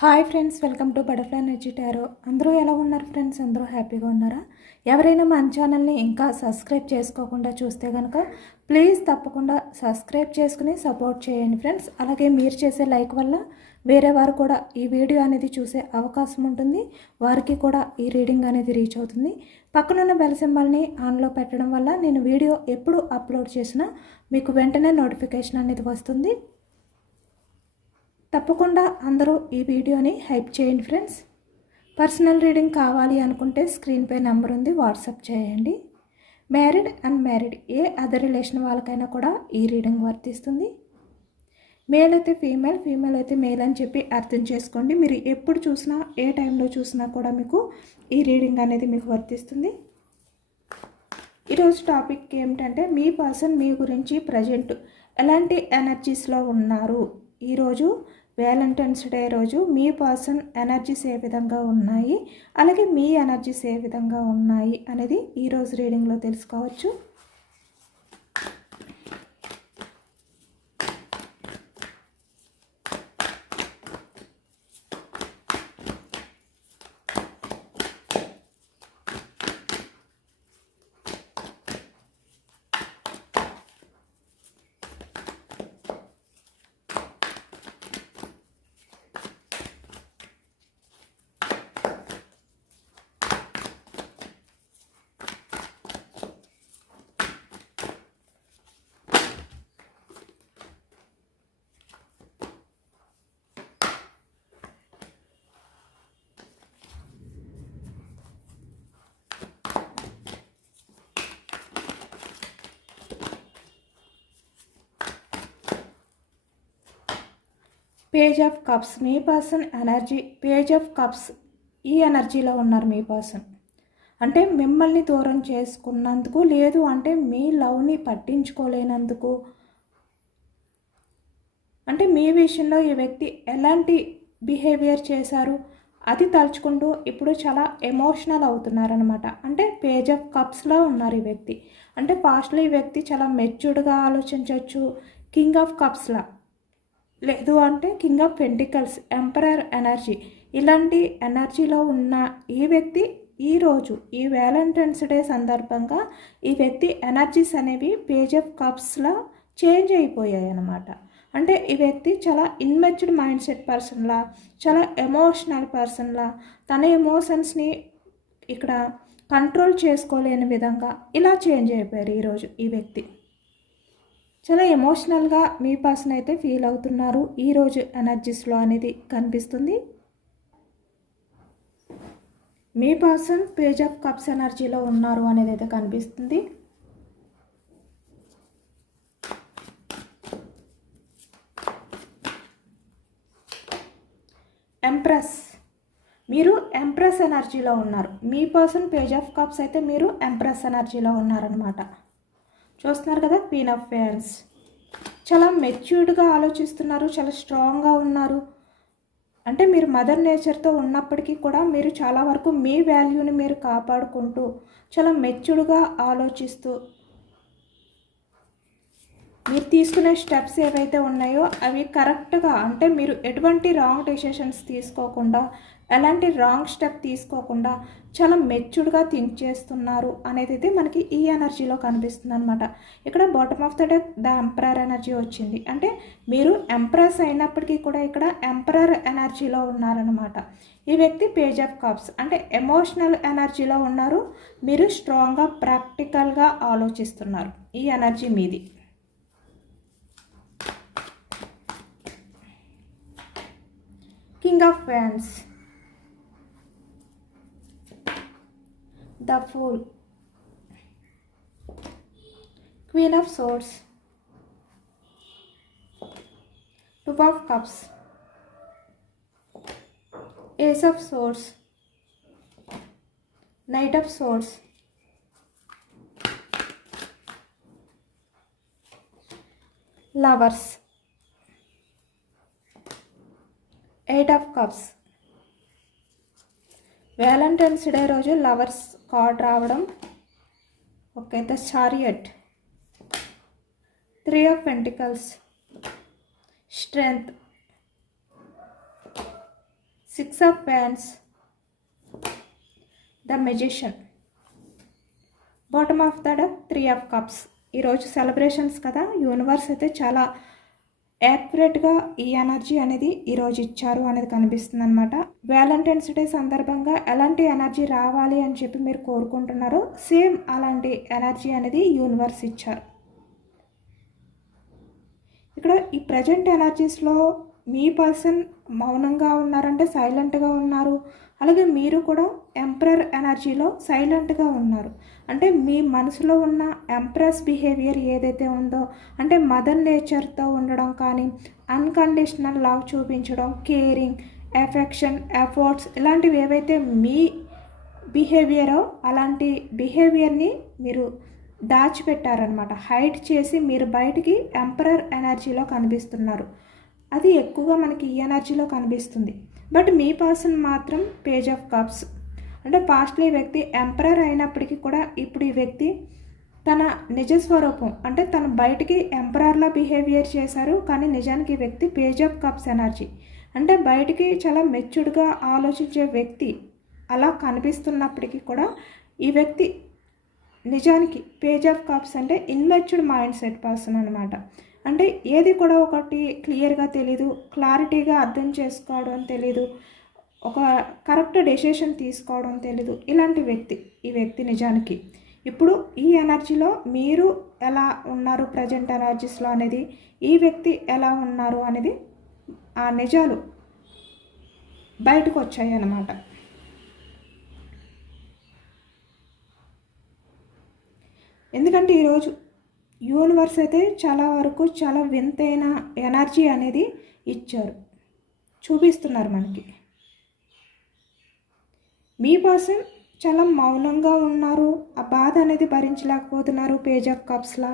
Hi friends, welcome to butterfly energy tarot. అందరూ ఎలా ఉన్నారు ఫ్రెండ్స్? అందరూ హ్యాపీగా ఉన్నారా? ఎవరైనా మన ఛానల్ని ఇంకా సబ్స్క్రైబ్ చేసుకోకుండా చూస్తే కనుక ప్లీజ్ తప్పకుండా సబ్స్క్రైబ్ చేసుకుని సపోర్ట్ చేయండి ఫ్రెండ్స్. అలాగే మీరు చేసే లైక్ వల్ల వేరే వారు కూడా ఈ వీడియో అనేది చూసే అవకాశం ఉంటుంది. వారికి కూడా ఈ రీడింగ్ అనేది రీచ్ అవుతుంది. పక్కనున్న బెల్ సింబల్ని ఆన్లో పెట్టడం వల్ల నేను వీడియో ఎప్పుడు అప్లోడ్ చేసినా మీకు వెంటనే నోటిఫికేషన్ అనేది వస్తుంది. తప్పకుండా అందరూ ఈ వీడియోని హైప్ చేయండి ఫ్రెండ్స్. పర్సనల్ రీడింగ్ కావాలి అనుకుంటే స్క్రీన్పై నెంబర్ ఉంది, వాట్సాప్ చేయండి. మ్యారీడ్ అన్మ్యారీడ్ ఏ అదర్ రిలేషన్ వాళ్ళకైనా కూడా ఈ రీడింగ్ వర్తిస్తుంది. మేల్ అయితే ఫీమేల్, ఫీమేల్ అయితే మేల్ అని చెప్పి అర్థం చేసుకోండి. మీరు ఎప్పుడు చూసినా ఏ టైంలో చూసినా కూడా మీకు ఈ రీడింగ్ అనేది మీకు వర్తిస్తుంది. ఈరోజు టాపిక్ ఏమిటంటే మీ పర్సన్ మీ గురించి ప్రజెంట్ ఎలాంటి ఎనర్జీస్లో ఉన్నారు. ఈరోజు వ్యాలంటైన్స్ డే రోజు మీ పర్సన్ ఎనర్జీస్ ఏ విధంగా ఉన్నాయి, అలాగే మీ ఎనర్జీస్ ఏ విధంగా ఉన్నాయి అనేది ఈరోజు రీడింగ్లో తెలుసుకోవచ్చు. Page of cups me person energy. Page of cups ఈ ఎనర్జీలో ఉన్నారు మీ పర్సన్. అంటే మిమ్మల్ని దూరం చేసుకున్నందుకు, లేదు అంటే మీ లవ్ని పట్టించుకోలేనందుకు, అంటే మీ విషయంలో ఈ వ్యక్తి ఎలాంటి బిహేవియర్ చేశారు అది తలుచుకుంటూ ఇప్పుడు చాలా ఎమోషనల్ అవుతున్నారనమాట. అంటే పేజ్ ఆఫ్ కప్స్లో ఉన్నారు ఈ వ్యక్తి. అంటే పాస్ట్లో ఈ వ్యక్తి చాలా మెచ్యూర్డ్గా ఆలోచించవచ్చు, కింగ్ ఆఫ్ కప్స్లా, లేదు అంటే king of pentacles, emperor energy, ఇలాంటి ఎనర్జీలో ఉన్న ఈ వ్యక్తి ఈరోజు ఈ వ్యాలంటైన్స్ డే సందర్భంగా ఈ వ్యక్తి ఎనర్జీస్ అనేవి పేజ్ ఆఫ్ కప్స్లో చేంజ్ అయిపోయాయి అన్నమాట. అంటే ఈ వ్యక్తి చాలా ఇన్మెచ్యూర్డ్ మైండ్ సెట్ పర్సన్లా, చాలా ఎమోషనల్ పర్సన్లా, తన ఎమోషన్స్ని ఇక్కడ కంట్రోల్ చేసుకోలేని విధంగా ఇలా చేంజ్ అయిపోయారు ఈరోజు ఈ వ్యక్తి. చాలా ఎమోషనల్గా మీ పర్సన్ అయితే ఫీల్ అవుతున్నారు ఈరోజు ఎనర్జీస్లో అనేది కనిపిస్తుంది. మీ పర్సన్ పేజ్ ఆఫ్ కప్స్ ఎనర్జీలో ఉన్నారు అనేది అయితే కనిపిస్తుంది. ఎంప్రెస్, మీరు ఎంప్రెస్ ఎనర్జీలో ఉన్నారు. మీ పర్సన్ పేజ్ ఆఫ్ కప్స్ అయితే మీరు ఎంప్రెస్ ఎనర్జీలో ఉన్నారనమాట. చూస్తున్నారు కదా, క్వీన్ ఆఫ్ వ్యాండ్స్. చాలా మెచ్యూర్డ్గా ఆలోచిస్తున్నారు, చాలా స్ట్రాంగ్గా ఉన్నారు. అంటే మీరు మదర్ నేచర్తో ఉన్నప్పటికీ కూడా మీరు చాలా వరకు మీ వాల్యూని మీరు కాపాడుకుంటూ చాలా మెచ్యూర్డ్గా ఆలోచిస్తూ మీరు తీసుకునే స్టెప్స్ ఏవైతే ఉన్నాయో అవి కరెక్ట్గా, అంటే మీరు ఎటువంటి రాంగ్ డెసిషన్స్ తీసుకోకుండా, ఎలాంటి రాంగ్ స్టెప్ తీసుకోకుండా చాలా మెచ్యూర్డ్గా థింక్ చేస్తున్నారు అనేది అయితే మనకి ఈ ఎనర్జీలో కనిపిస్తుంది అనమాట. ఇక్కడ bottom of the deck the emperor energy వచ్చింది. అంటే మీరు ఎంప్రెస్ అయినప్పటికీ కూడా ఇక్కడ ఎంపరర్ ఎనర్జీలో ఉన్నారనమాట. ఈ వ్యక్తి పేజ్ ఆఫ్ కప్స్, అంటే ఎమోషనల్ ఎనర్జీలో ఉన్నారు. మీరు స్ట్రాంగ్గా ప్రాక్టికల్గా ఆలోచిస్తున్నారు. ఈ ఎనర్జీ మీది. King of wands, the Fool, Queen of Swords, Two of Cups, Ace of Swords, Knight of Swords, Lovers, Eight of Cups. Valentine's day రోజు లవర్స్ కార్డ్ రావడం. Okay, the chariot, 3 of Pentacles, Strength, six of wands, the magician, bottom of the deck, three of cups. ఈరోజు celebrations కదా, universe అయితే చాలా యాక్యురేట్గా ఈ energy అనేది ఈరోజు ఇచ్చారు అనేది కనిపిస్తుంది అనమాట. వ్యాలంటైన్స్ డే సందర్భంగా ఎలాంటి ఎనర్జీ రావాలి అని చెప్పి మీరు కోరుకుంటున్నారో సేమ్ అలాంటి ఎనర్జీ అనేది యూనివర్స్ ఇచ్చారు. ఇక్కడ ఈ ప్రజెంట్ ఎనర్జీస్లో మీ పర్సన్ మౌనంగా ఉన్నారంటే సైలెంట్గా ఉన్నారు. అలాగే మీరు కూడా ఎంప్రర్ ఎనర్జీలో సైలెంట్గా ఉన్నారు. అంటే మీ మనసులో ఉన్న ఎంప్రెస్ బిహేవియర్ ఏదైతే ఉందో, అంటే మదర్ నేచర్తో ఉండడం కానీ, అన్కండిషనల్ లవ్ చూపించడం, కేరింగ్, ఎఫెక్షన్, ఎఫర్ట్స్, ఇలాంటివి ఏవైతే మీ బిహేవియరో అలాంటి బిహేవియర్ని మీరు దాచిపెట్టారనమాట. హైడ్ చేసి మీరు బయటికి ఎంపరర్ ఎనర్జీలో కనిపిస్తున్నారు. అది ఎక్కువగా మనకి ఈ ఎనర్జీలో కనిపిస్తుంది. బట్ మీ పర్సన్ మాత్రం పేజ్ ఆఫ్ కప్స్. అంటే పాస్ట్లో ఈ వ్యక్తి ఎంపరర్ అయినప్పటికీ కూడా ఇప్పుడు ఈ వ్యక్తి తన నిజస్వరూపం, అంటే తన బయటికి ఎంపరర్లా బిహేవియర్ చేశారు, కానీ నిజానికి ఈ వ్యక్తి పేజ్ ఆఫ్ కప్స్ ఎనర్జీ. అంటే బయటికి చాలా మెచ్యూర్డ్గా ఆలోచించే వ్యక్తి అలా కనిపిస్తున్నప్పటికీ కూడా ఈ వ్యక్తి నిజానికి పేజ్ ఆఫ్ కప్స్ అంటే ఇన్మెచ్యూర్డ్ మైండ్ సెట్ పర్సన్ అనమాట. అంటే ఏది కూడా ఒకటి క్లియర్గా తెలీదు, క్లారిటీగా అర్థం చేసుకోవడం తెలీదు, ఒక కరెక్ట్ డెసిషన్ తీసుకోవడం తెలీదు, ఇలాంటి వ్యక్తి ఈ వ్యక్తి నిజానికి. ఇప్పుడు ఈ ఎనర్జీలో మీరు ఎలా ఉన్నారు ప్రజెంట్ ఎనర్జీస్లో అనేది, ఈ వ్యక్తి ఎలా ఉన్నారు అనేది ఆ నిజాలు బయటకు వచ్చాయి అన్నమాట. ఎందుకంటే ఈరోజు యూనివర్స్ అయితే చాలా వరకు చాలా వింతైన ఎనర్జీ అనేది ఇచ్చారు, చూపిస్తున్నారు మనకి. మీ పర్సన్ చాలా మౌనంగా ఉన్నారు, ఆ బాధ అనేది భరించలేకపోతున్నారు పేజ్ ఆఫ్ కప్స్లా.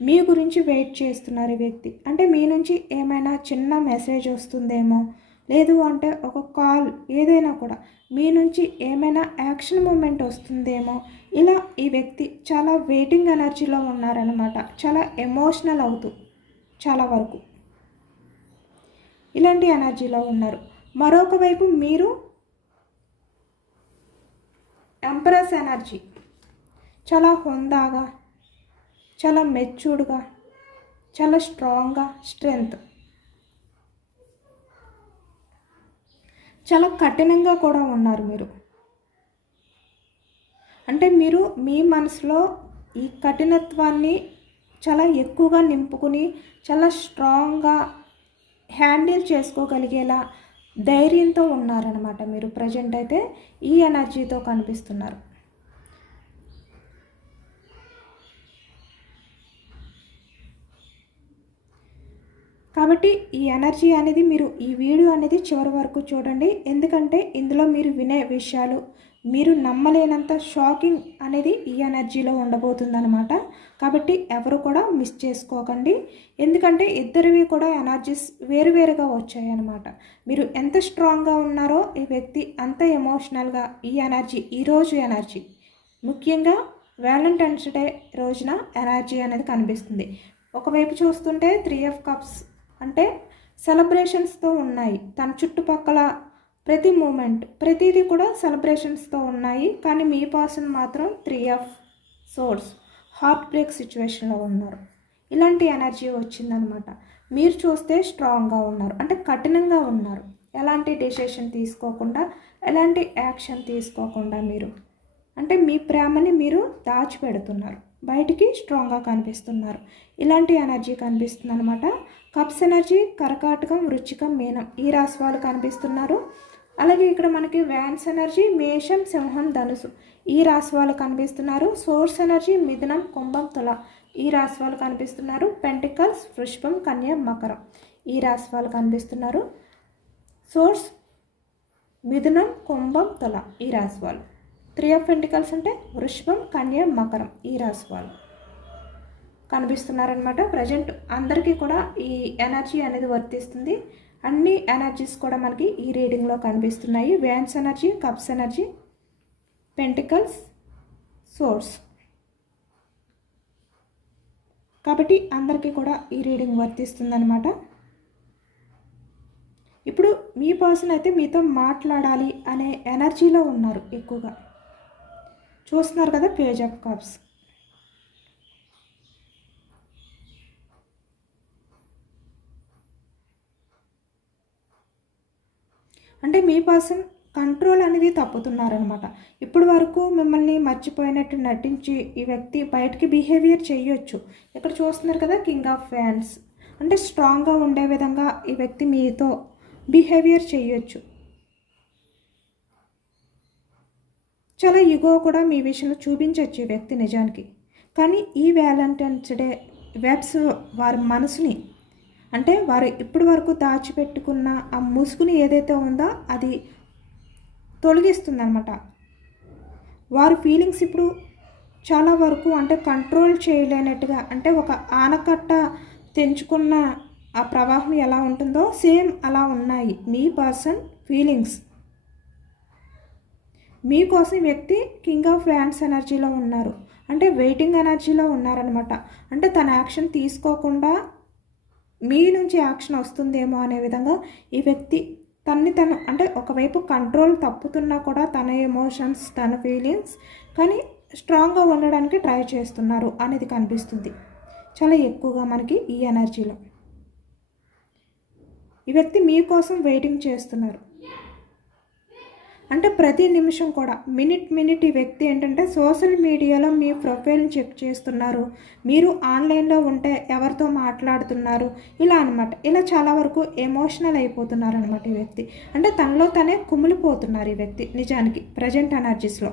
మీ గురించి వెయిట్ చేస్తున్నారు ఈ వ్యక్తి. అంటే మీ నుంచి ఏమైనా చిన్న మెసేజ్ వస్తుందేమో, లేదు అంటే ఒక కాల్, ఏదైనా కూడా మీ నుంచి ఏమైనా యాక్షన్ మూమెంట్ వస్తుందేమో, ఇలా ఈ వ్యక్తి చాలా వెయిటింగ్ ఎనర్జీలో ఉన్నారనమాట. చాలా ఎమోషనల్ అవుతూ చాలా వరకు ఇలాంటి ఎనర్జీలో ఉన్నారు. మరొక వైపు మీరు ఎంప్రెస్ ఎనర్జీ, చాలా హుందాగా, చాలా మెచ్యూర్డ్గా, చాలా స్ట్రాంగ్గా, స్ట్రెంగ్త్, చాలా కఠినంగా కూడా ఉన్నారు మీరు. అంటే మీరు మీ మనసులో ఈ కఠినత్వాన్ని చాలా ఎక్కువగా నింపుకుని చాలా స్ట్రాంగ్గా హ్యాండిల్ చేసుకోగలిగేలా ధైర్యంతో ఉన్నారనమాట మీరు. ప్రజెంట్ అయితే ఈ ఎనర్జీతో కనిపిస్తున్నారు. కాబట్టి ఈ ఎనర్జీ అనేది మీరు ఈ వీడియో అనేది చివరి వరకు చూడండి. ఎందుకంటే ఇందులో మీరు వినే విషయాలు మీరు నమ్మలేనంత షాకింగ్ అనేది ఈ ఎనర్జీలో ఉండబోతుందన్నమాట. కాబట్టి ఎవరు కూడా మిస్ చేసుకోకండి. ఎందుకంటే ఇద్దరివి కూడా ఎనర్జీస్ వేరువేరుగా వచ్చాయన్నమాట. మీరు ఎంత స్ట్రాంగ్గా ఉన్నారో ఈ వ్యక్తి అంత ఎమోషనల్గా ఈ ఎనర్జీ, ఈరోజు ఎనర్జీ ముఖ్యంగా వ్యాలంటైన్స్ డే రోజున ఎనర్జీ అనేది కనిపిస్తుంది. ఒకవైపు చూస్తుంటే 3 ఆఫ్ కప్స్ అంటే సెలబ్రేషన్స్తో ఉన్నాయి. తన చుట్టుపక్కల ప్రతి మూమెంట్ ప్రతిదీ కూడా సెలబ్రేషన్స్తో ఉన్నాయి. కానీ మీ పర్సన్ మాత్రం 3 ఆఫ్ సోర్స్ హార్ట్ బ్రేక్ సిచ్యువేషన్లో ఉన్నారు. ఇలాంటి ఎనర్జీ వచ్చిందనమాట. మీరు చూస్తే స్ట్రాంగ్గా ఉన్నారు, అంటే కఠినంగా ఉన్నారు. ఎలాంటి డెసిషన్ తీసుకోకుండా, ఎలాంటి యాక్షన్ తీసుకోకుండా మీరు అంటే మీ ప్రేమని మీరు దాచిపెడుతున్నారు, బయటికి స్ట్రాంగ్గా కనిపిస్తున్నారు. ఇలాంటి ఎనర్జీ కనిపిస్తుంది అనమాట. కప్స్ ఎనర్జీ కర్కాటకం, వృశ్చికం, మీనం ఈ రాశి వాళ్ళు కనిపిస్తున్నారు. అలాగే ఇక్కడ మనకి వ్యాన్స్ ఎనర్జీ మేషం, సింహం, ధనుసు ఈ రాశి వాళ్ళు కనిపిస్తున్నారు. సోర్స్ ఎనర్జీ మిథునం, కుంభం, తుల ఈ రాశి వాళ్ళు కనిపిస్తున్నారు. పెంటికల్స్, వృషభం, కన్య, మకరం ఈ రాశి వాళ్ళు కనిపిస్తున్నారు. సోర్స్ మిథునం, కుంభం, తుల ఈ రాశి వాళ్ళు. 3 ఆఫ్ పెంటికల్స్ అంటే వృషభం, కన్య, మకరం ఈ రాశి వాళ్ళు కనిపిస్తున్నారనమాట. ప్రజెంట్ అందరికీ కూడా ఈ ఎనర్జీ అనేది వర్తిస్తుంది. అన్ని ఎనర్జీస్ కూడా మనకి ఈ రీడింగ్లో కనిపిస్తున్నాయి. Wands energy, cups energy, pentacles, source. కాబట్టి అందరికీ కూడా ఈ రీడింగ్ వర్తిస్తుందన్నమాట. ఇప్పుడు మీ పర్సన్ అయితే మీతో మాట్లాడాలి అనే ఎనర్జీలో ఉన్నారు ఎక్కువగా. చూస్తున్నారు కదా పేజ్ ఆఫ్ కప్స్. అంటే మీ పర్సన్ కంట్రోల్ అనేది తప్పుతున్నారనమాట. ఇప్పుడు వరకు మిమ్మల్ని మర్చిపోయినట్టు నటించి ఈ వ్యక్తి బయటికి బిహేవియర్ చేయొచ్చు. ఇక్కడ చూస్తున్నారు కదా కింగ్ ఆఫ్ ఫ్యాన్స్. అంటే స్ట్రాంగ్గా ఉండే విధంగా ఈ వ్యక్తి మీతో బిహేవియర్ చేయొచ్చు. చాలా ఈగో కూడా మీ విషయంలో చూపించవచ్చు ఈ వ్యక్తి నిజానికి. కానీ ఈ వ్యాలంటైన్స్ డే వెబ్స్ వారి మనసుని, అంటే వారు ఇప్పటి వరకు దాచిపెట్టుకున్న ఆ ముసుగుని ఏదైతే ఉందో అది తొలగిస్తుందన్నమాట. వారి ఫీలింగ్స్ ఇప్పుడు చాలా వరకు అంటే కంట్రోల్ చేయలేనట్టుగా, అంటే ఒక ఆనకట్ట తెంచుకున్న ఆ ప్రవాహం ఎలా ఉంటుందో సేమ్ అలా ఉన్నాయి మీ పర్సన్ ఫీలింగ్స్. మీకోసం వ్యక్తి కింగ్ ఆఫ్ వ్యాండ్స్ ఎనర్జీలో ఉన్నారు, అంటే వెయిటింగ్ ఎనర్జీలో ఉన్నారనమాట. అంటే తన యాక్షన్ తీసుకోకుండా మీ నుంచి యాక్షన్ వస్తుందేమో అనే విధంగా ఈ వ్యక్తి తను అంటే ఒకవైపు కంట్రోల్ తప్పుతున్నా కూడా తన ఎమోషన్స్, తన ఫీలింగ్స్ కానీ స్ట్రాంగ్గా ఉండడానికి ట్రై చేస్తున్నారు అనేది కనిపిస్తుంది చాలా ఎక్కువగా మనకి ఈ ఎనర్జీలో. ఈ వ్యక్తి మీకోసం వెయిటింగ్ చేస్తున్నారు. అంటే ప్రతి నిమిషం కూడా మినిట్ ఈ వ్యక్తి ఏంటంటే సోషల్ మీడియాలో మీ ప్రొఫైల్ని చెక్ చేస్తున్నారు, మీరు ఆన్లైన్లో ఉంటే ఎవరితో మాట్లాడుతున్నారు, ఇలా అనమాట. ఇలా చాలా వరకు ఎమోషనల్ అయిపోతున్నారు అనమాట ఈ వ్యక్తి. అంటే తనలో తనే కుమిలిపోతున్నారు ఈ వ్యక్తి నిజానికి ప్రజెంట్ ఎనర్జీస్లో.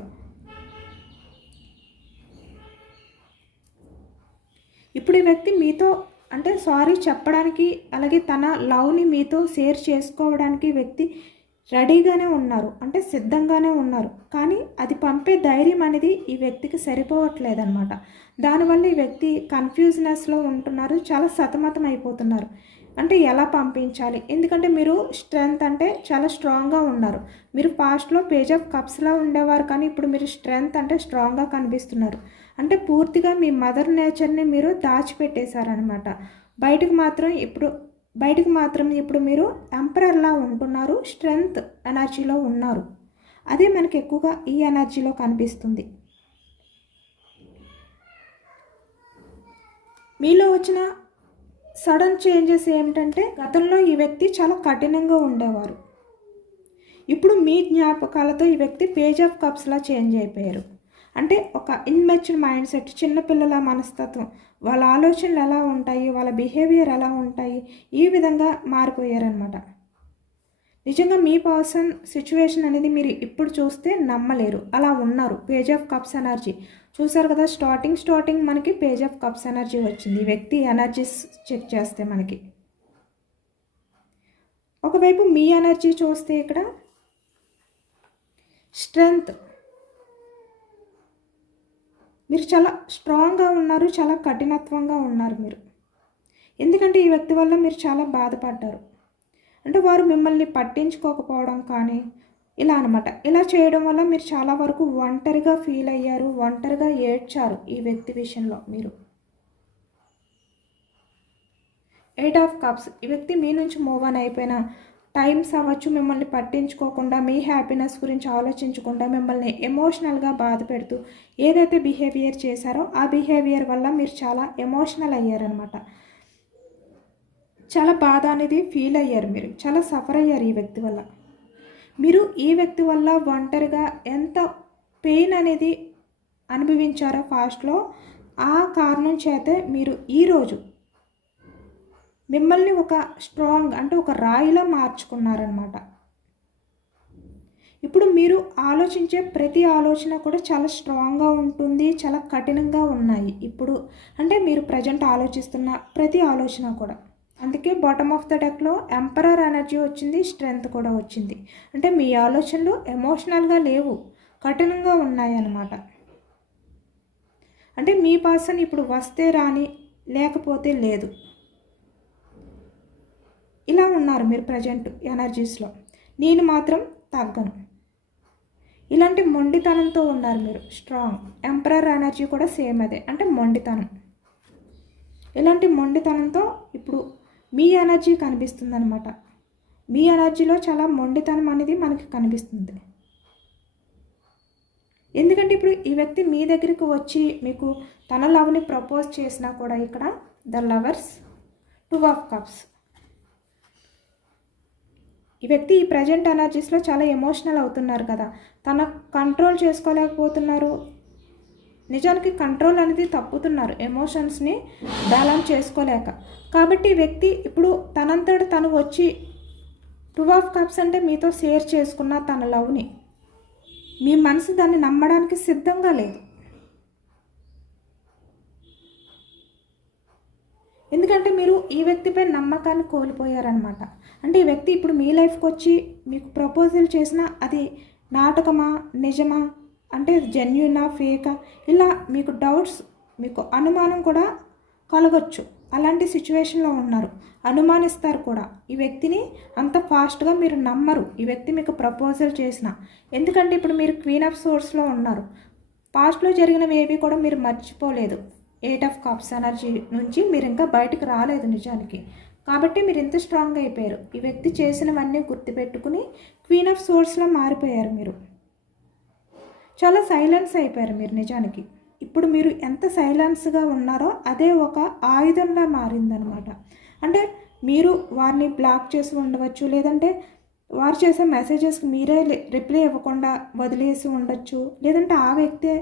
ఇప్పుడు ఈ వ్యక్తి మీతో అంటే సారీ చెప్పడానికి, అలాగే తన లవ్ని మీతో షేర్ చేసుకోవడానికి వ్యక్తి రెడీగానే ఉన్నారు, అంటే సిద్ధంగానే ఉన్నారు. కానీ అది పంపే ధైర్యం అనేది ఈ వ్యక్తికి సరిపోవట్లేదన్నమాట. దానివల్ల ఈ వ్యక్తి కన్ఫ్యూజ్నెస్లో ఉంటున్నారు, చాలా సతమతం అయిపోతున్నారు. అంటే ఎలా పంపించాలి, ఎందుకంటే మీరు స్ట్రెంగ్త్ అంటే చాలా స్ట్రాంగ్గా ఉన్నారు. మీరు పాస్ట్లో పేజ్ ఆఫ్ కప్స్లా ఉండేవారు, కానీ ఇప్పుడు మీరు స్ట్రెంగ్త్ అంటే స్ట్రాంగ్గా కనిపిస్తున్నారు. అంటే పూర్తిగా మీ మదర్ నేచర్ని మీరు దాచిపెట్టేశారనమాట. బయటికి మాత్రం ఇప్పుడు మీరు ఎంపరర్లా ఉంటున్నారు, స్ట్రెంగ్త్ ఎనర్జీలో ఉన్నారు. అదే మనకి ఎక్కువగా ఈ ఎనర్జీలో కనిపిస్తుంది. మీలో వచ్చిన సడన్ చేంజెస్ ఏమిటంటే గతంలో ఈ వ్యక్తి చాలా కఠినంగా ఉండేవారు, ఇప్పుడు మీ జ్ఞాపకాలతో ఈ వ్యక్తి పేజ్ ఆఫ్ కప్స్లా చేంజ్ అయిపోయారు. అంటే ఒక ఇన్మెచ్యూర్ మైండ్ సెట్, చిన్నపిల్లల మనస్తత్వం, వాళ్ళ ఆలోచనలు ఎలా ఉంటాయి, వాళ్ళ బిహేవియర్ ఎలా ఉంటాయి, ఈ విధంగా మారిపోయారనమాట. నిజంగా మీ పర్సన్ సిచ్యువేషన్ అనేది మీరు ఇప్పుడు చూస్తే నమ్మలేరు, అలా ఉన్నారు. పేజ్ ఆఫ్ కప్స్ ఎనర్జీ చూసారు కదా, స్టార్టింగ్ మనకి పేజ్ ఆఫ్ కప్స్ ఎనర్జీ వచ్చింది. వ్యక్తి ఎనర్జీస్ చెక్ చేస్తే మనకి ఒకవైపు మీ ఎనర్జీ చూస్తే ఇక్కడ స్ట్రెంగ్త్, మీరు చాలా స్ట్రాంగ్గా ఉన్నారు, చాలా కఠినత్వంగా ఉన్నారు మీరు. ఎందుకంటే ఈ వ్యక్తి వల్ల మీరు చాలా బాధపడ్డారు. అంటే వారు మిమ్మల్ని పట్టించుకోకపోవడం కానీ ఇలా అనమాట. ఇలా చేయడం వల్ల మీరు చాలా వరకు ఒంటరిగా ఫీల్ అయ్యారు, ఒంటరిగా ఏడ్చారు ఈ వ్యక్తి విషయంలో మీరు. 8 ఆఫ్ కప్స్, ఈ వ్యక్తి మీ నుంచి మూవ్ ఆన్ అయిపోయిన టైమ్స్ అవ్వచ్చు, మిమ్మల్ని పట్టించుకోకుండా మీ హ్యాపీనెస్ గురించి ఆలోచించకుండా మిమ్మల్ని ఎమోషనల్గా బాధ పెడుతూ ఏదైతే బిహేవియర్ చేశారో ఆ బిహేవియర్ వల్ల మీరు చాలా ఎమోషనల్ అయ్యారనమాట. చాలా బాధ అనేది ఫీల్ అయ్యారు, మీరు చాలా సఫర్ అయ్యారు ఈ వ్యక్తి వల్ల. మీరు ఈ వ్యక్తి వల్ల ఒంటరిగా ఎంత పెయిన్ అనేది అనుభవించారో ఫాస్ట్లో, ఆ కారణం చేతే మీరు ఈరోజు మిమ్మల్ని ఒక స్ట్రాంగ్ అంటే ఒక రాయిలా మార్చుకున్నారనమాట. ఇప్పుడు మీరు ఆలోచించే ప్రతి ఆలోచన కూడా చాలా స్ట్రాంగ్గా ఉంటుంది, చాలా కఠినంగా ఉన్నాయి ఇప్పుడు. అంటే మీరు ప్రజెంట్ ఆలోచిస్తున్న ప్రతి ఆలోచన కూడా. అందుకే బాటమ్ ఆఫ్ ద డెక్లో ఎంపరర్ ఎనర్జీ వచ్చింది, స్ట్రెంగ్త్ కూడా వచ్చింది. అంటే మీ ఆలోచనలు ఎమోషనల్గా లేవు, కఠినంగా ఉన్నాయి అన్నమాట. అంటే మీ పర్సన్ ఇప్పుడు వస్తే రాని, లేకపోతే లేదు, ఇలా ఉన్నారు మీరు ప్రజెంట్ ఎనర్జీస్లో. నేను మాత్రం తగ్గను, ఇలాంటి మొండితనంతో ఉన్నారు మీరు. స్ట్రాంగ్ ఎంపరర్ ఎనర్జీ కూడా సేమ్ అదే, అంటే మొండితనం. ఇలాంటి మొండితనంతో ఇప్పుడు మీ ఎనర్జీ కనిపిస్తుంది అనమాట. మీ ఎనర్జీలో చాలా మొండితనం అనేది మనకి కనిపిస్తుంది. ఎందుకంటే ఇప్పుడు ఈ వ్యక్తి మీ దగ్గరికి వచ్చి మీకు తన లవ్ని ప్రపోజ్ చేసినా కూడా ఇక్కడ ద లవర్స్, 2 ఆఫ్ కప్స్. ఈ వ్యక్తి ఈ ప్రజెంట్ ఎనర్జీస్లో చాలా ఎమోషనల్ అవుతున్నారు కదా, తన కంట్రోల్ చేసుకోలేకపోతున్నారు. నిజానికి కంట్రోల్ అనేది తప్పుతున్నారు, ఎమోషన్స్ని బ్యాలెన్స్ చేసుకోలేక. కాబట్టి ఈ వ్యక్తి ఇప్పుడు తనంతట తను వచ్చి 2 ఆఫ్ కప్స్ అంటే మీతో షేర్ చేసుకున్న తన లవ్ని, మీ మనసు దాన్ని నమ్మడానికి సిద్ధంగా లేదు. ఎందుకంటే మీరు ఈ వ్యక్తిపై నమ్మకాన్ని కోల్పోయారనమాట. అంటే ఈ వ్యక్తి ఇప్పుడు మీ లైఫ్కి వచ్చి మీకు ప్రపోజల్ చేసినా అది నాటకమా నిజమా, అంటే జెన్యూనా ఫేకా, ఇలా మీకు డౌట్స్, మీకు అనుమానం కూడా కలగొచ్చు. అలాంటి సిచ్యువేషన్లో ఉన్నారు, అనుమానిస్తారు కూడా. ఈ వ్యక్తిని అంత ఫాస్ట్గా మీరు నమ్మరు, ఈ వ్యక్తి మీకు ప్రపోజల్ చేసిన. ఎందుకంటే ఇప్పుడు మీరు క్వీన్ ఆఫ్ సోర్స్లో ఉన్నారు, పాస్ట్లో జరిగినవి ఏవి కూడా మీరు మర్చిపోలేదు. 8 ఆఫ్ కప్స్ ఎనర్జీ నుంచి మీరు ఇంకా బయటకు రాలేదు నిజానికి. కాబట్టి మీరు ఎంత స్ట్రాంగ్ అయిపోయారు, ఈ వ్యక్తి చేసినవన్నీ గుర్తుపెట్టుకుని క్వీన్ ఆఫ్ సోర్స్లో మారిపోయారు. మీరు చాలా సైలెన్స్ అయిపోయారు మీరు నిజానికి. ఇప్పుడు మీరు ఎంత సైలెన్స్గా ఉన్నారో అదే ఒక ఆయుధంలా మారిందనమాట. అంటే మీరు వారిని బ్లాక్ చేసి ఉండవచ్చు, లేదంటే వారు చేసే మెసేజెస్కి మీరే రిప్లై ఇవ్వకుండా వదిలేసి ఉండొచ్చు, లేదంటే ఆ వ్యక్తే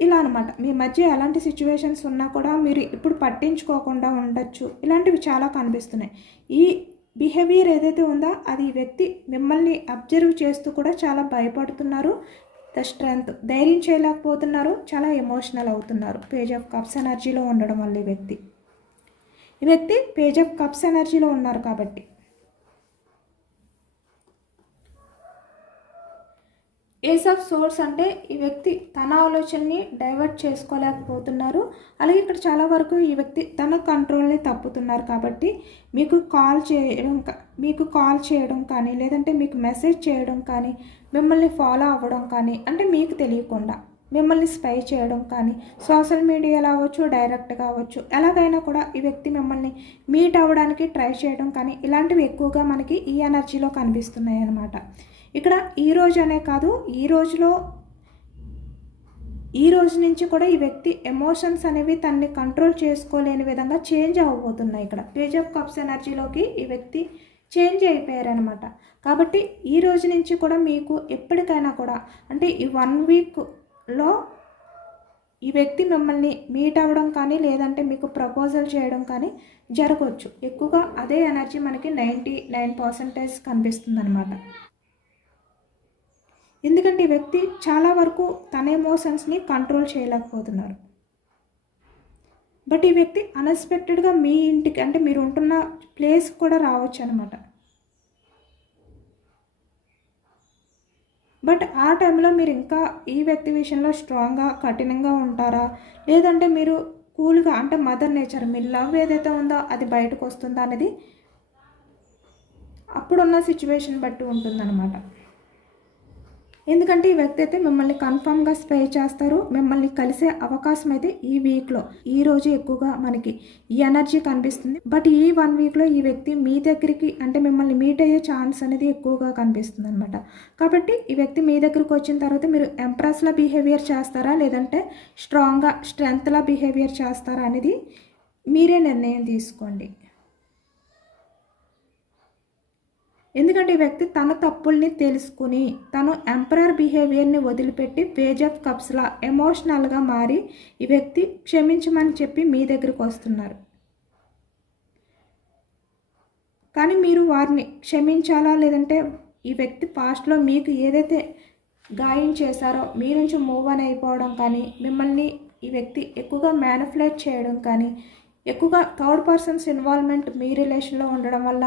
ఇలా అనమాట. మీ మధ్య ఎలాంటి సిచ్యువేషన్స్ ఉన్నా కూడా మీరు ఇప్పుడు పట్టించుకోకుండా ఉండొచ్చు. ఇలాంటివి చాలా కనిపిస్తున్నాయి. ఈ బిహేవియర్ ఏదైతే ఉందో అది ఈ వ్యక్తి మిమ్మల్ని అబ్జర్వ్ చేస్తూ కూడా చాలా భయపడుతున్నారు. ద స్ట్రెంగ్త్, ధైర్యం చేయలేకపోతున్నారు, చాలా ఎమోషనల్ అవుతున్నారు. పేజ్ ఆఫ్ కప్స్ ఎనర్జీలో ఉండడం వల్ల ఈ వ్యక్తి పేజ్ ఆఫ్ కప్స్ ఎనర్జీలో ఉన్నారు కాబట్టి. ఏస్ ఆఫ్ సోర్స్ అంటే ఈ వ్యక్తి తన ఆలోచనని డైవర్ట్ చేసుకోలేకపోతున్నారు. అలాగే ఇక్కడ చాలా వరకు ఈ వ్యక్తి తన కంట్రోల్ని తప్పుతున్నారు. కాబట్టి మీకు కాల్ చేయడం కానీ, లేదంటే మీకు మెసేజ్ చేయడం కానీ, మిమ్మల్ని ఫాలో అవ్వడం కానీ, అంటే మీకు తెలియకుండా మిమ్మల్ని స్పై చేయడం కానీ, సోషల్ మీడియాలో అవ్వచ్చు, డైరెక్ట్గా అవ్వచ్చు, ఎలాగైనా కూడా ఈ వ్యక్తి మిమ్మల్ని మీట్ అవ్వడానికి ట్రై చేయడం కానీ, ఇలాంటివి ఎక్కువగా మనకి ఈ ఎనర్జీలో కనిపిస్తున్నాయి అన్నమాట. ఇక్కడ ఈ రోజు అనే కాదు, ఈ రోజు నుంచి కూడా ఈ వ్యక్తి ఎమోషన్స్ అనేవి తనని కంట్రోల్ చేసుకోలేని విధంగా చేంజ్ అవ్వబోతున్నాయి. ఇక్కడ పేజ్ ఆఫ్ కప్స్ ఎనర్జీలోకి ఈ వ్యక్తి చేంజ్ అయిపోయారనమాట. కాబట్టి ఈ రోజు నుంచి కూడా మీకు ఎప్పటికైనా కూడా, అంటే ఈ 1 వీక్లో ఈ వ్యక్తి మిమ్మల్ని మీట్ అవ్వడం కానీ, లేదంటే మీకు ప్రపోజల్ చేయడం కానీ జరగవచ్చు. ఎక్కువగా అదే ఎనర్జీ మనకి 99% కనిపిస్తుంది అనమాట. ఎందుకంటే ఈ వ్యక్తి చాలా వరకు తన ఎమోషన్స్ని కంట్రోల్ చేయలేకపోతున్నారు. బట్ ఈ వ్యక్తి అన్ఎక్స్పెక్టెడ్గా మీ ఇంటికి, అంటే మీరు ఉంటున్న ప్లేస్ కూడా రావచ్చు అనమాట. బట్ ఆ టైంలో మీరు ఇంకా ఈ వ్యక్తి విషయంలో స్ట్రాంగ్గా, కఠినంగా ఉంటారా, లేదంటే మీరు కూల్గా, అంటే మదర్ నేచర్, మీ లవ్ ఏదైతే ఉందో అది బయటకు వస్తుందా అనేది అప్పుడున్న సిచ్యువేషన్ బట్టి ఉంటుందన్నమాట. ఎందుకంటే ఈ వ్యక్తి అయితే మిమ్మల్ని కన్ఫామ్గా స్పే చేస్తారు. మిమ్మల్ని కలిసే అవకాశం అయితే ఈ వీక్లో, ఈ రోజు ఎక్కువగా మనకి ఈ ఎనర్జీ కనిపిస్తుంది. బట్ ఈ 1 వీక్లో ఈ వ్యక్తి మీ దగ్గరికి, అంటే మిమ్మల్ని మీట్ అయ్యే ఛాన్స్ అనేది ఎక్కువగా కనిపిస్తుంది అనమాట. కాబట్టి ఈ వ్యక్తి మీ దగ్గరికి వచ్చిన తర్వాత మీరు ఎంప్రెస్లా బిహేవియర్ చేస్తారా, లేదంటే స్ట్రెంగ్త్లా బిహేవియర్ చేస్తారా అనేది మీరే నిర్ణయం తీసుకోండి. ఎందుకంటే ఈ వ్యక్తి తన తప్పుల్ని తెలుసుకుని తను ఎంపరర్ బిహేవియర్ని వదిలిపెట్టి పేజ్ ఆఫ్ కప్స్లా ఎమోషనల్గా మారి ఈ వ్యక్తి క్షమించమని చెప్పి మీ దగ్గరికి వస్తున్నారు. కానీ మీరు వారిని క్షమించాలా, లేదంటే ఈ వ్యక్తి పాస్ట్లో మీకు ఏదైతే గాయం చేశారో మీ నుంచి మూవ్ అని అయిపోవడం కానీ, మిమ్మల్ని ఈ వ్యక్తి ఎక్కువగా మ్యానిపులేట్ చేయడం కానీ, ఎక్కువగా థర్డ్ పర్సన్స్ ఇన్వాల్వ్మెంట్ మీ రిలేషన్లో ఉండడం వల్ల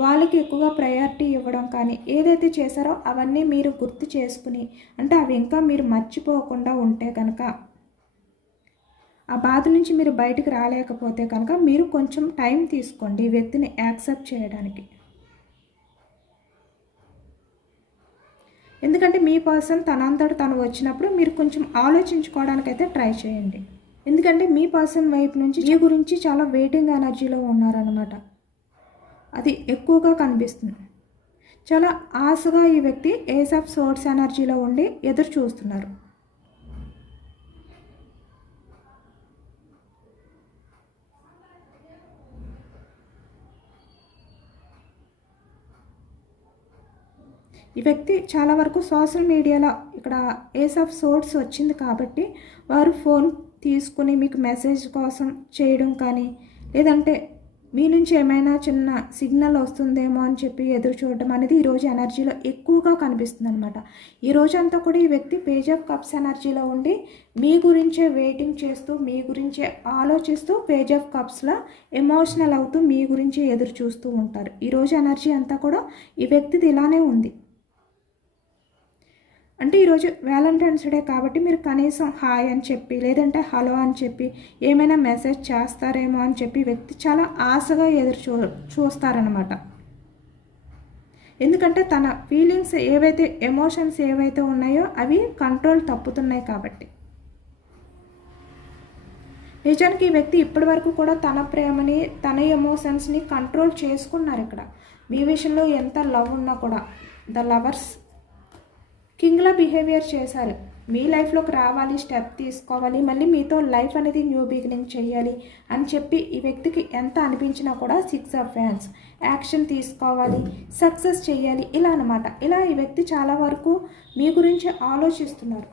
వాళ్ళకి ఎక్కువగా ప్రయారిటీ ఇవ్వడం కానీ ఏదైతే చేశారో అవన్నీ మీరు గుర్తు చేసుకుని, అంటే అవి ఇంకా మీరు మర్చిపోకుండా ఉంటే కనుక, ఆ బాధ నుంచి మీరు బయటికి రాలేకపోతే కనుక మీరు కొంచెం టైం తీసుకోండి ఈ వ్యక్తిని యాక్సెప్ట్ చేయడానికి. ఎందుకంటే మీ పర్సన్ తనంతట తను వచ్చినప్పుడు మీరు కొంచెం ఆలోచించుకోవడానికైతే ట్రై చేయండి. ఎందుకంటే మీ పర్సన్ వైపు నుంచి మీ గురించి చాలా వెయిటింగ్ ఎనర్జీలో ఉన్నారనమాట, అది ఎక్కువగా కనిపిస్తుంది. చాలా ఆశగా ఈ వ్యక్తి ఏస్ ఆఫ్ సోర్స్ ఎనర్జీలో ఉండి ఎదురు చూస్తున్నారు. ఈ వ్యక్తి చాలా వరకు సోషల్ మీడియాలో ఇక్కడ ఏస్ ఆఫ్ సోర్స్ వచ్చింది కాబట్టి వారు ఫోన్ తీసుకుని మీకు మెసేజ్ కోసం చేయడం కానీ, లేదంటే మీ నుంచి ఏమైనా చిన్న సిగ్నల్ వస్తుందేమో అని చెప్పి ఎదురు చూడడం అనేది ఈరోజు ఎనర్జీలో ఎక్కువగా కనిపిస్తుంది అనమాట. ఈ రోజంతా కూడా ఈ వ్యక్తి పేజ్ ఆఫ్ కప్స్ ఎనర్జీలో ఉండి మీ గురించే వెయిటింగ్ చేస్తూ, మీ గురించే ఆలోచిస్తూ, పేజ్ ఆఫ్ కప్స్లో ఎమోషనల్ అవుతూ మీ గురించి ఎదురు చూస్తూ ఉంటారు. ఈరోజు ఎనర్జీ అంతా కూడా ఈ వ్యక్తిది ఇలానే ఉంది. అంటే ఈరోజు వ్యాలంటైన్స్ డే కాబట్టి మీరు కనీసం హాయ్ అని చెప్పి, లేదంటే హలో అని చెప్పి, ఏమైనా మెసేజ్ చేస్తారేమో అని చెప్పి వ్యక్తి చాలా ఆశగా ఎదురు చూస్తారనమాట. ఎందుకంటే తన ఫీలింగ్స్ ఏవైతే, ఎమోషన్స్ ఏవైతే ఉన్నాయో అవి కంట్రోల్ తప్పుతున్నాయి కాబట్టి. నిజానికి ఈ వ్యక్తి ఇప్పటి వరకు కూడా తన ప్రేమని, తన ఎమోషన్స్ని కంట్రోల్ చేసుకున్నారు. ఇక్కడ మీ విషయంలో ఎంత లవ్ ఉన్నా కూడా ద లవర్స్ కింగ్లా బిహేవియర్ చేశారు. మీ లైఫ్లోకి రావాలి, స్టెప్ తీసుకోవాలి, మళ్ళీ మీతో లైఫ్ అనేది న్యూ బిగినింగ్ చేయాలి అని చెప్పి ఈ వ్యక్తికి ఎంత అనిపించినా కూడా 6 ఆఫ్ వ్యాండ్స్ యాక్షన్ తీసుకోవాలి, సక్సెస్ చేయాలి, ఇలా అనమాట. ఇలా ఈ వ్యక్తి చాలా వరకు మీ గురించి ఆలోచిస్తున్నారు.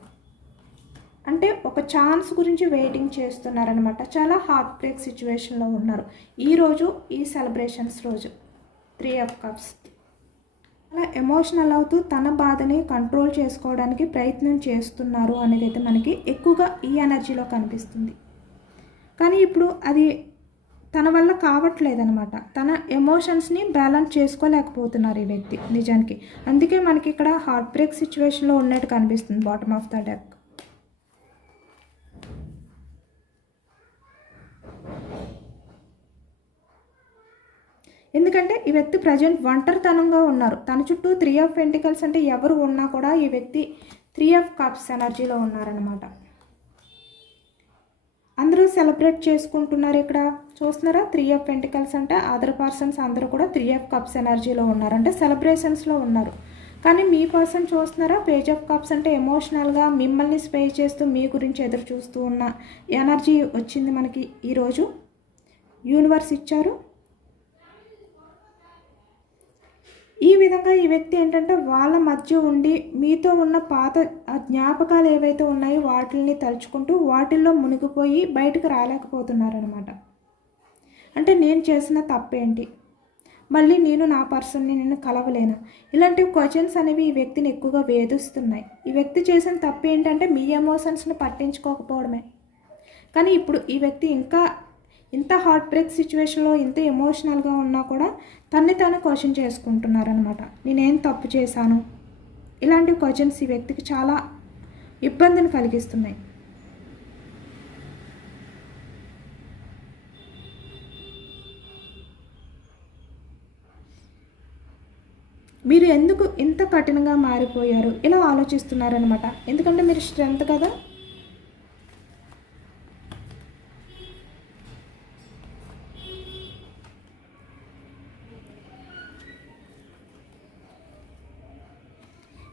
అంటే ఒక ఛాన్స్ గురించి వెయిటింగ్ చేస్తున్నారనమాట. చాలా హార్ట్ బ్రేక్ సిచ్యువేషన్లో ఉన్నారు ఈరోజు, ఈ సెలబ్రేషన్స్ రోజు. 3 ఆఫ్ కప్స్ అలా ఎమోషనల్ అవుతూ తన బాధని కంట్రోల్ చేసుకోవడానికి ప్రయత్నం చేస్తున్నారు అనేది అయితే మనకి ఎక్కువగా ఈ ఎనర్జీలో కనిపిస్తుంది. కానీ ఇప్పుడు అది తన వల్ల కావట్లేదనమాట. తన ఎమోషన్స్ని బ్యాలెన్స్ చేసుకోలేకపోతున్నారు ఈ వ్యక్తి నిజానికి. అందుకే మనకి ఇక్కడ హార్ట్ బ్రేక్ సిచ్యువేషన్లో ఉన్నట్టు కనిపిస్తుంది బాటమ్ ఆఫ్ ద డెక్. ఎందుకంటే ఈ వ్యక్తి ప్రజెంట్ ఒంటరితనంగా ఉన్నారు. తన చుట్టూ 3 ఆఫ్ పెంటికల్స్ అంటే ఎవరు ఉన్నా కూడా ఈ వ్యక్తి 3 ఆఫ్ కప్స్ ఎనర్జీలో ఉన్నారనమాట. అందరూ సెలబ్రేట్ చేసుకుంటున్నారు. ఇక్కడ చూస్తున్నారా 3 ఆఫ్ పెంటికల్స్ అంటే అదర్ పర్సన్స్ అందరూ కూడా 3 ఆఫ్ కప్స్ ఎనర్జీలో ఉన్నారు, అంటే సెలబ్రేషన్స్లో ఉన్నారు. కానీ మీ పర్సన్ చూస్తున్నారా పేజ్ ఆఫ్ కప్స్ అంటే ఎమోషనల్గా మిమ్మల్ని స్పే చేస్తూ మీ గురించి ఎదురు చూస్తూ ఉన్న ఎనర్జీ వచ్చింది మనకి ఈరోజు. యూనివర్స్ ఇచ్చారు. ఈ విధంగా ఈ వ్యక్తి ఏంటంటే వాళ్ళ మధ్య ఉండి మీతో ఉన్న పాత జ్ఞాపకాలు ఏవైతే ఉన్నాయో వాటిని తలుచుకుంటూ వాటిల్లో మునిగిపోయి బయటకు రాలేకపోతున్నారనమాట. అంటే నేను చేసిన తప్పేంటి, మళ్ళీ నేను నా పర్సన్ని నేను కలవలేను, ఇలాంటి క్వశ్చన్స్ అనేవి ఈ వ్యక్తిని ఎక్కువగా వేధిస్తున్నాయి. ఈ వ్యక్తి చేసిన తప్పు ఏంటంటే మీ ఎమోషన్స్ని పట్టించుకోకపోవడమే. కానీ ఇప్పుడు ఈ వ్యక్తి ఇంకా ఇంత హార్ట్ బ్రేక్ సిచ్యువేషన్లో ఇంత ఎమోషనల్గా ఉన్నా కూడా తన్ని తాను క్వశ్చన్ చేసుకుంటున్నారనమాట. నేనేం తప్పు చేశాను, ఇలాంటి క్వశ్చన్స్ ఈ వ్యక్తికి చాలా ఇబ్బందిని కలిగిస్తున్నాయి. మీరు ఎందుకు ఇంత కఠినంగా మారిపోయారు ఇలా ఆలోచిస్తున్నారనమాట. ఎందుకంటే మీరు స్ట్రెంత్ కదా.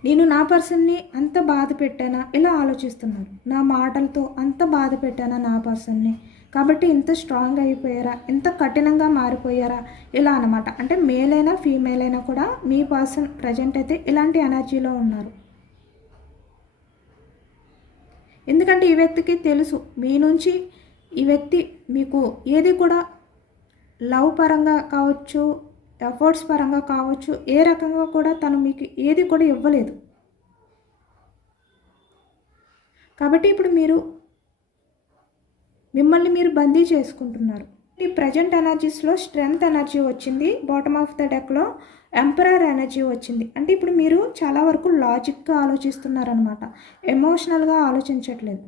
నేను నా పర్సన్ని అంత బాధ పెట్టానా ఇలా ఆలోచిస్తున్నారు. నా మాటలతో అంత బాధ పెట్టానా నా పర్సన్ని, కాబట్టి ఇంత స్ట్రాంగ్ అయిపోయారా, ఇంత కఠినంగా మారిపోయారా ఇలా అనమాట. అంటే మేల్ అయినా ఫీమేల్ అయినా కూడా మీ పర్సన్ ప్రజెంట్ అయితే ఇలాంటి ఎనర్జీలో ఉన్నారు. ఎందుకంటే ఈ వ్యక్తికి తెలుసు మీ నుంచి ఈ వ్యక్తి మీకు ఏది కూడా లవ్ పరంగా కావచ్చు, ఎఫర్ట్స్ పరంగా కావచ్చు, ఏ రకంగా కూడా తను మీకు ఏది కూడా ఇవ్వలేదు. కాబట్టి ఇప్పుడు మిమ్మల్ని మీరు బందీ చేసుకుంటున్నారు. ఈ ప్రజెంట్ ఎనర్జీస్లో స్ట్రెంగ్త్ ఎనర్జీ వచ్చింది, బాటమ్ ఆఫ్ ద డెక్లో ఎంపరర్ ఎనర్జీ వచ్చింది. అంటే ఇప్పుడు మీరు చాలా వరకు లాజిక్గా ఆలోచిస్తున్నారనమాట, ఎమోషనల్గా ఆలోచించట్లేదు.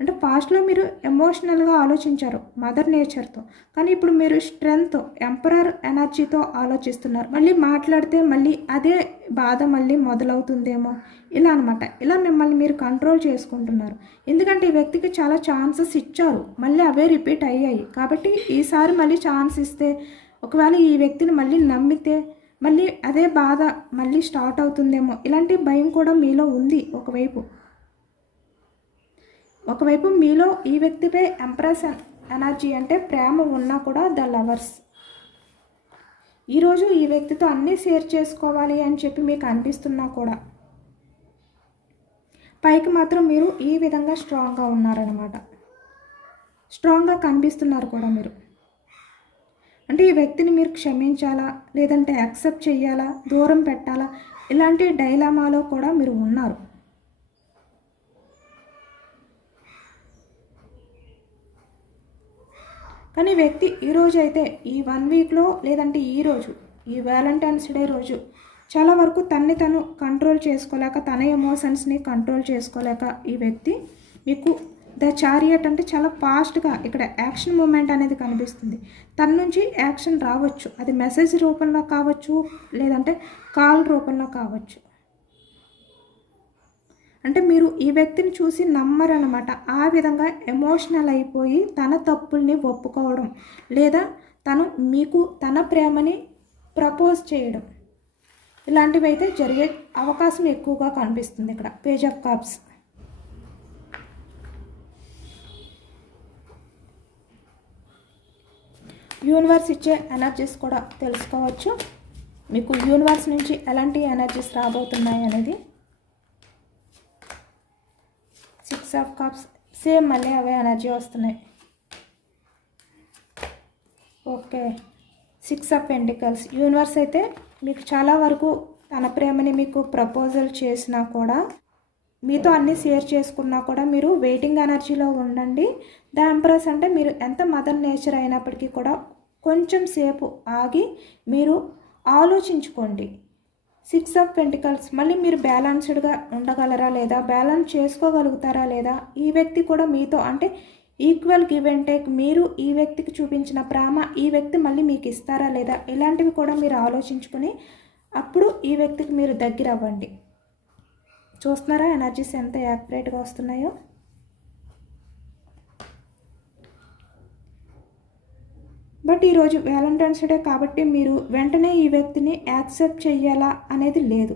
అంటే పాస్ట్లో మీరు ఎమోషనల్గా ఆలోచించారు మదర్ నేచర్తో, కానీ ఇప్పుడు మీరు స్ట్రెంగ్త్ ఎంపరర్ ఎనర్జీతో ఆలోచిస్తున్నారు. మళ్ళీ మాట్లాడితే మళ్ళీ అదే బాధ మళ్ళీ మొదలవుతుందేమో ఇలా అనమాట. ఇలా మిమ్మల్ని మీరు కంట్రోల్ చేసుకుంటున్నారు. ఎందుకంటే ఈ వ్యక్తికి చాలా ఛాన్సెస్ ఇచ్చారు, మళ్ళీ అవే రిపీట్ అయ్యాయి. కాబట్టి ఈసారి మళ్ళీ ఛాన్స్ ఇస్తే, ఒకవేళ ఈ వ్యక్తిని మళ్ళీ నమ్మితే మళ్ళీ అదే బాధ మళ్ళీ స్టార్ట్ అవుతుందేమో ఇలాంటి భయం కూడా మీలో ఉంది. ఒకవైపు మీలో ఈ వ్యక్తిపై ఎంప్రెస్ ఎనర్జీ అంటే ప్రేమ ఉన్నా కూడా ద లవర్స్. ఈరోజు ఈ వ్యక్తితో అన్నీ షేర్ చేసుకోవాలి అని చెప్పి మీకు అనిపిస్తున్నా కూడా పైకి మాత్రం మీరు ఈ విధంగా స్ట్రాంగ్గా ఉన్నారనమాట. స్ట్రాంగ్గా కనిపిస్తున్నారు కూడా మీరు. అంటే ఈ వ్యక్తిని మీరు క్షమించాలా లేదంటే యాక్సెప్ట్ చేయాలా దూరం పెట్టాలా ఇలాంటి డైలామాలో కూడా మీరు ఉన్నారు. కానీ వ్యక్తి ఈరోజు అయితే ఈ 1 వీక్లో లేదంటే ఈ వ్యాలంటైన్స్ డే రోజు చాలా వరకు తన్ని తను కంట్రోల్ చేసుకోలేక తన ఎమోషన్స్ని కంట్రోల్ చేసుకోలేక ఈ వ్యక్తి మీకు ద చారియట్ అంటే చాలా ఫాస్ట్గా ఇక్కడ యాక్షన్ మూమెంట్ అనేది కనిపిస్తుంది. తన నుంచి యాక్షన్ రావచ్చు, అది మెసేజ్ రూపంలో కావచ్చు లేదంటే కాల్ రూపంలో కావచ్చు. అంటే మీరు ఈ వ్యక్తిని చూసి నమ్మరనమాట. ఆ విధంగా ఎమోషనల్ అయిపోయి తన తప్పుల్ని ఒప్పుకోవడం లేదా తను మీకు తన ప్రేమని ప్రపోజ్ చేయడం ఇలాంటివి అయితే జరిగే అవకాశం ఎక్కువగా కనిపిస్తుంది. ఇక్కడ పేజ్ ఆఫ్ కప్స్. యూనివర్స్ ఇచ్చే ఎనర్జీస్ కూడా తెలుసుకోవచ్చు. మీకు యూనివర్స్ నుంచి ఎలాంటి ఎనర్జీస్ రాబోతున్నాయి అనేది. 6 ఆఫ్ కప్స్ సేమ్ మళ్ళీ అవే ఎనర్జీ వస్తున్నాయి. Okay, 6 of pentacles. యూనివర్స్ అయితే మీకు చాలా వరకు తన ప్రేమని మీకు ప్రపోజల్ చేసినా కూడా మీతో అన్నీ షేర్ చేసుకున్నా కూడా మీరు వెయిటింగ్ ఎనర్జీలో ఉండండి. ద ఎంప్రెస్ అంటే మీరు ఎంత మదర్ నేచర్ అయినప్పటికీ కూడా కొంచెం సేపు ఆగి మీరు ఆలోచించుకోండి. 6 ఆఫ్ పెంటికల్స్ మళ్ళీ మీరు బ్యాలెన్స్డ్గా ఉండగలరా లేదా, బ్యాలెన్స్ చేసుకోగలుగుతారా లేదా, ఈ వ్యక్తి కూడా మీతో అంటే ఈక్వల్ గివ్ అండ్ టేక్, మీరు ఈ వ్యక్తికి చూపించిన ప్రేమ ఈ వ్యక్తి మళ్ళీ మీకు ఇస్తారా లేదా, ఇలాంటివి కూడా మీరు ఆలోచించుకుని అప్పుడు ఈ వ్యక్తికి మీరు దగ్గర అవ్వండి. చూస్తున్నారా ఎనర్జీస్ ఎంత యాక్యురేట్గా వస్తున్నాయో. బట్ ఈరోజు వ్యాలంటైన్స్ డే కాబట్టి మీరు వెంటనే ఈ వ్యక్తిని యాక్సెప్ట్ చెయ్యాలా అనేది లేదు.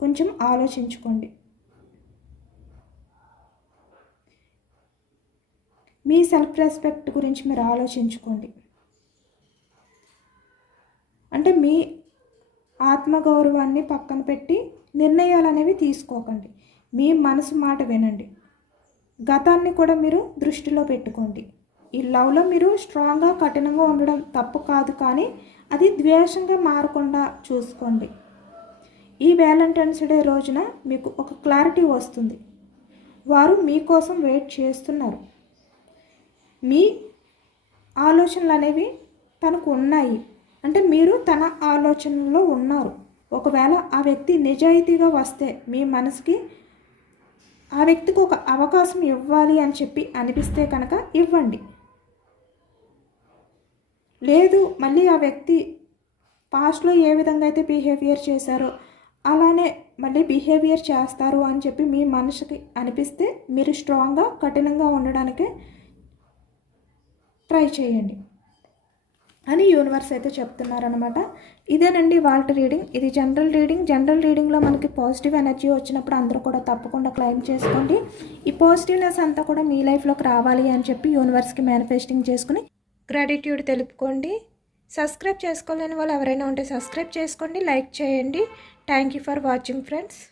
కొంచెం ఆలోచించుకోండి. మీ సెల్ఫ్ రెస్పెక్ట్ గురించి మీరు ఆలోచించుకోండి. అంటే మీ ఆత్మగౌరవాన్ని పక్కన పెట్టి నిర్ణయాలు అనేవి తీసుకోకండి. మీ మనసు మాట వినండి. గతాన్ని కూడా మీరు దృష్టిలో పెట్టుకోండి. ఈ లవ్లో మీరు స్ట్రాంగ్గా కఠినంగా ఉండడం తప్పు కాదు, కానీ అది ద్వేషంగా మారకుండా చూసుకోండి. ఈ వ్యాలంటైన్స్ డే రోజున మీకు ఒక క్లారిటీ వస్తుంది. వారు మీకోసం వెయిట్ చేస్తున్నారు. మీ ఆలోచనలు అనేవి తనకు ఉన్నాయి అంటే మీరు తన ఆలోచనలో ఉన్నారు. ఒకవేళ ఆ వ్యక్తి నిజాయితీగా వస్తే మీ మనసుకి ఆ వ్యక్తికి ఒక అవకాశం ఇవ్వాలి అని చెప్పి అనిపిస్తే కనుక ఇవ్వండి. లేదు మళ్ళీ ఆ వ్యక్తి పాస్ట్లో ఏ విధంగా అయితే బిహేవియర్ చేశారో అలానే మళ్ళీ బిహేవియర్ చేస్తారు అని చెప్పి మీ మనసుకి అనిపిస్తే మీరు స్ట్రాంగ్గా కఠినంగా ఉండడానికే ట్రై చేయండి అని యూనివర్స్ అయితే చెప్తున్నారనమాట. ఇదేనండి వాళ్ళ రీడింగ్. ఇది జనరల్ రీడింగ్. జనరల్ రీడింగ్లో మనకి పాజిటివ్ ఎనర్జీ వచ్చినప్పుడు అందరూ కూడా తప్పకుండా క్లెయిమ్ చేసుకోండి. ఈ పాజిటివ్నెస్ అంతా కూడా మీ లైఫ్లోకి రావాలి అని చెప్పి యూనివర్స్కి మేనిఫెస్టింగ్ చేసుకుని గ్రాటిట్యూడ్ తెలుపుకోండి. సబ్స్క్రైబ్ చేసుకోలేని వాళ్ళు ఎవరైనా ఉంటే సబ్స్క్రైబ్ చేసుకోండి, లైక్ చేయండి. Thank you for watching friends.